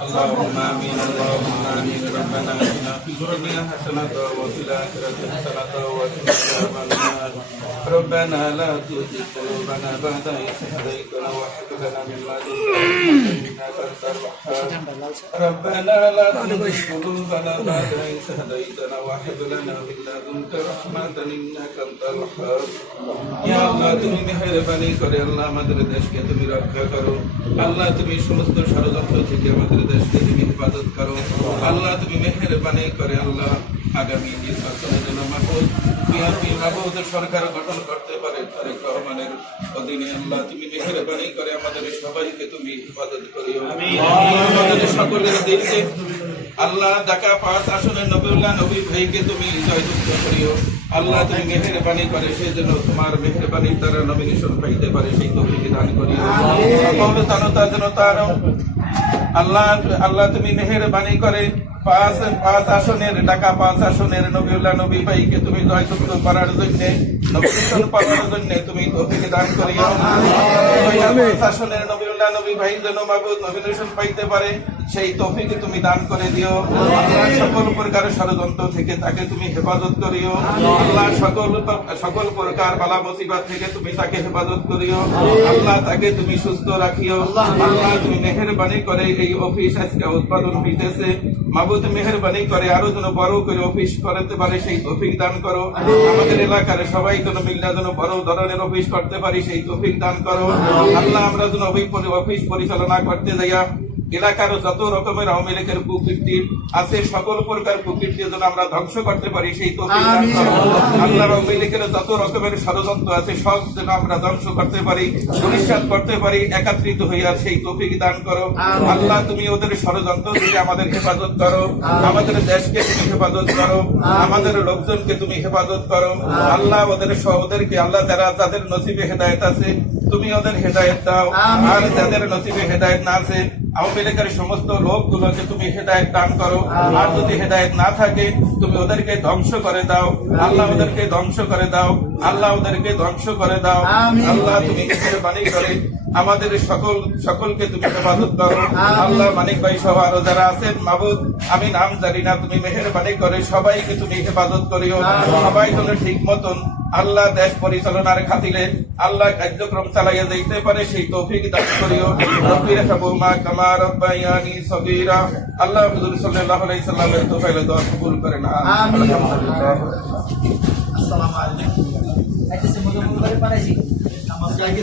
اللهم آمين اللهم آمين ربنا آتنا في الدنيا حسنة وفي الآخرة حسنة وقنا عذاب النار ربنا لا تزغ قلوبنا بعد إذ هديتنا وهب لنا من لدنك إنك أنت الوهاب ربنا لا تزغ قلوبنا بعد إذ هديتنا وهب لنا من لدنك رحمة إنك أنت الوهاب يا الله তুমি মেহেরবানি করে আল্লাহ আমাদের দেশকে তুমি রক্ষা করো আল্লাহ তুমি সমস্ত ষড়যন্ত্র থেকে আমাদের দেশকে তুমি হেফাজত করো আল্লাহ তুমি মেহেরবানি করে আল্লাহ আগামী নির্বাচনের জন্য মাহবুব সরকার গঠন করতে পারে তারেক রহমানের অধীনে আল্লাহ তুমি মেহেরবানি করে আমাদের সবাইকে তুমি হেফাজত করিও আমাদের সকলের দিকে আল্লাহ ঢাকা 5 আসনের নবীউল্লাহ নবী ভাইকে তুমি জয়যুক্ত করিও আল্লাহ তুমি মেহেরবানি করে সেই জন্য তোমার মেহেরবানি দ্বারা নমিনেশন পাইতে পারে সেই তৌফিক দান করিও আল্লাহ আল্লাহ তুমি মেহেরবানি করে 5 আসনের ঢাকা 5 আসনের নবীউল্লাহ নবী ভাইকে তুমি জয়যুক্ত করার জন্য নমিনেশন পাওয়ার জন্য তুমি তৌফিক দান করিও 5 আসনের নবীউল্লাহ নবী ভাই যেন মাহবুব নমিনেশন পাইতে পারে সেই তৌফিক তুমি দান করে দিও আল্লাহ সকল প্রকার ষড়যন্ত্র থেকে তাকে তুমি হেফাজত করিও আল্লাহ সকল প্রকার বালা মুসিবত থেকে তুমি তাকে হেফাজত করিও আল্লাহ তাকে তুমি সুস্থ রাখিও আল্লাহ তুমি মেহেরবানি করে এই অফিস আজকে উৎপাদন হইতেছে মাহবুব মেহেরবানি করে আরো যেন বড় করে অফিস করতে পারে সেই তৌফিক দান করো আমাদের এলাকার সবাই যেন মিল্লা যেন বড় ধরনের অফিস করতে পারি সেই তৌফিক দান করো আল্লাহ আমরা যেন অফিস পরিচালনা করতে যাইয়া এলাকার যত রকমের আওয়ামী লীগের কুকীর্তি আছে সকল প্রকার কুকীর্তি যেন আমরা ধ্বংস করতে পারি সেই তৌফিক দান করো আল্লাহ আওয়ামী লীগের যত রকমের ষড়যন্ত্র আছে সব যেন আমরা ধ্বংস করতে পারি পরিষ্কার করতে পারি একত্রিত হইয়া সেই তৌফিক দান করো আল্লাহ তুমি ওদের ষড়যন্ত্র থেকে আমাদের হেফাজত করো আমাদের দেশকে তুমি হেফাজত করো আমাদের লোকজনকে তুমি হেফাজত করো আল্লাহ ওদেরকে আল্লাহ যাদের নসিবে হেদায়েত আছে তুমি ওদের হেদায়েত দাও আর যাদের নসিবে হেদায়েত না আছে আওয়ামী লীগের সমস্ত লোকগুলোকে তুমি হেদায়েত দান করো আর যদি হেদায়েত না থাকে তুমি ওদেরকে ধ্বংস করে দাও আল্লাহ ওদেরকে ধ্বংস করে দাও আল্লাহ ওদেরকে ধ্বংস করে দাও আল্লাহ তুমি মেহেরবানি করে আমাদের সকলকে তুমি হেফাজত করো আল্লাহ মানিক ভাই সহ আরো যারা আছেন মাহবুব আমি নাম জানি না তুমি মেহেরবানি করে সবাইকে তুমি হেফাজত করিও সবাই যেন ঠিক মতন আল্লাহ দেশ পরিচালনার খাতিরে আল্লাহ কার্যক্রম চালাইয়া যাইতে পারে সেই তৌফিক দান করিও রব্বি রহমহুমা কামা রাব্বায়ানি সগীরা আল্লাহ হুজুর সাল্লাল্লাহু আলাইহি সাল্লামের তৌফিক দোয়া কবুল করেন আলহামদুলিল্লাহ আসসালামু আলাইকুম আজকে মধ্যে পারাইছি আমার জায়গা